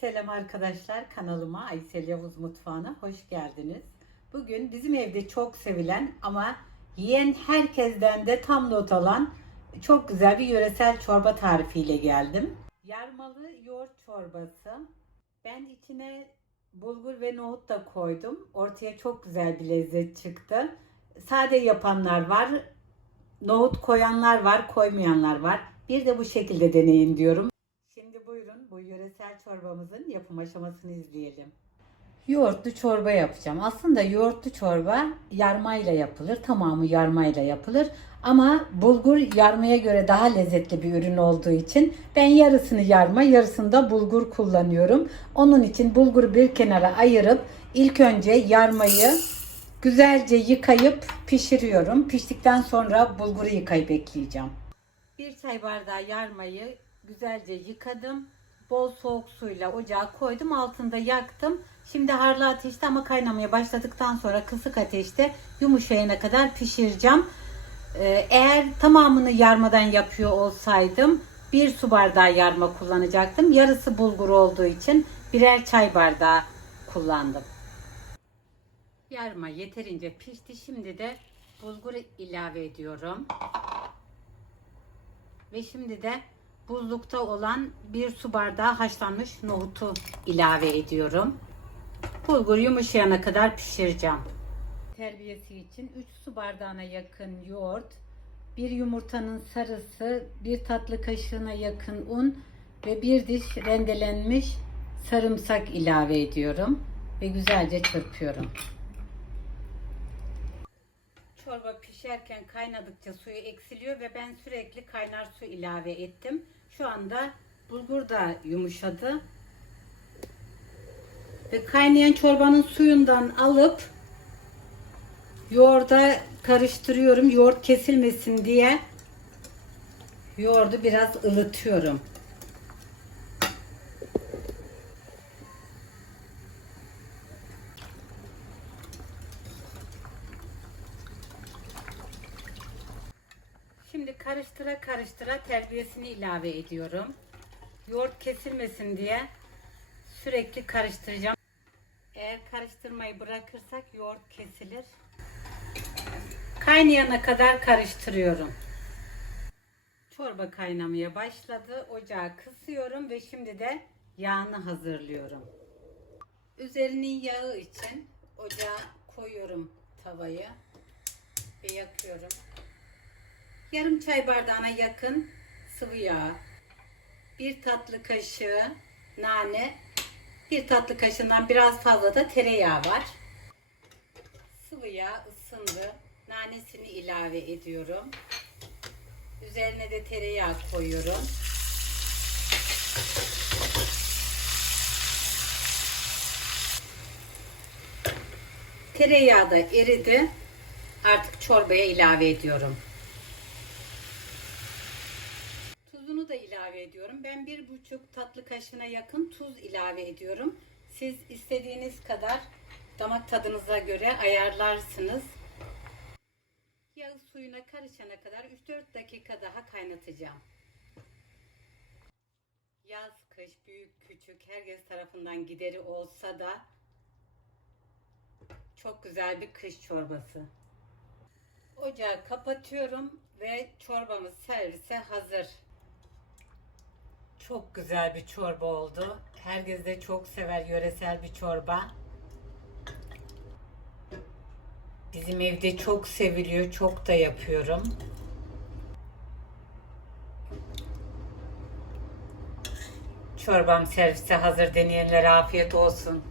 Selam arkadaşlar kanalıma Aysel Yavuz Mutfağı'na hoş geldiniz. Bugün bizim evde çok sevilen ama yiyen herkesten de tam not alan çok güzel bir yöresel çorba tarifiyle geldim. Yarmalı yoğurt çorbası. Ben içine bulgur ve nohut da koydum. Ortaya çok güzel bir lezzet çıktı. Sade yapanlar var, nohut koyanlar var, koymayanlar var. Bir de bu şekilde deneyin diyorum. Yöresel çorbamızın yapım aşamasını izleyelim. Yoğurtlu çorba yapacağım. Aslında yoğurtlu çorba yarmayla yapılır. Tamamı yarmayla yapılır. Ama bulgur yarmaya göre daha lezzetli bir ürün olduğu için ben yarısını yarma, yarısını da bulgur kullanıyorum. Onun için bulguru bir kenara ayırıp ilk önce yarmayı güzelce yıkayıp pişiriyorum. Piştikten sonra bulguru yıkayıp ekleyeceğim. Bir çay bardağı yarmayı güzelce yıkadım. Bol soğuk suyla ocağa koydum. Altında yaktım. Şimdi harlı ateşte ama kaynamaya başladıktan sonra kısık ateşte yumuşayana kadar pişireceğim. Ee, Eğer tamamını yarmadan yapıyor olsaydım bir su bardağı yarma kullanacaktım. Yarısı bulgur olduğu için birer çay bardağı kullandım. Yarma yeterince pişti. Şimdi de bulguru ilave ediyorum. Ve şimdi de buzlukta olan bir su bardağı haşlanmış nohutu ilave ediyorum. Bulgur yumuşayana kadar pişireceğim. Terbiyesi için 3 su bardağına yakın yoğurt, bir yumurtanın sarısı, bir tatlı kaşığına yakın un ve bir diş rendelenmiş sarımsak ilave ediyorum ve güzelce çırpıyorum. Çorba pişerken kaynadıkça suyu eksiliyor ve ben sürekli kaynar su ilave ettim. Şu anda bulgur da yumuşadı. Ve kaynayan çorbanın suyundan alıp yoğurda karıştırıyorum. Yoğurt kesilmesin diye yoğurdu biraz ılıtıyorum. Şimdi karıştıra karıştıra terbiyesini ilave ediyorum. Yoğurt kesilmesin diye sürekli karıştıracağım. Eğer karıştırmayı bırakırsak yoğurt kesilir. Kaynayana kadar karıştırıyorum. Çorba kaynamaya başladı. Ocağı kısıyorum ve şimdi de yağını hazırlıyorum. Üzerinin yağı için ocağa koyuyorum tavayı ve yakıyorum. Yarım çay bardağına yakın sıvı yağ, bir tatlı kaşığı nane, bir tatlı kaşığından biraz fazla da tereyağı var. Sıvı yağ ısındı. Nanesini ilave ediyorum. Üzerine de tereyağı koyuyorum. Tereyağı da eridi. Artık çorbaya ilave ediyorum. Tuzunu da ilave ediyorum. Ben bir buçuk tatlı kaşığına yakın tuz ilave ediyorum. Siz istediğiniz kadar damak tadınıza göre ayarlarsınız. Yağı suyuna karışana kadar 3-4 dakika daha kaynatacağım. Yaz, kış, büyük, küçük, herkes tarafından gideri olsa da çok güzel bir kış çorbası. Ocağı kapatıyorum ve çorbamız servise hazır. Çok güzel bir çorba oldu. Herkes de çok sever yöresel bir çorba. Bizim evde çok seviliyor. Çok da yapıyorum. Çorbam servise hazır. Deneyenlere afiyet olsun.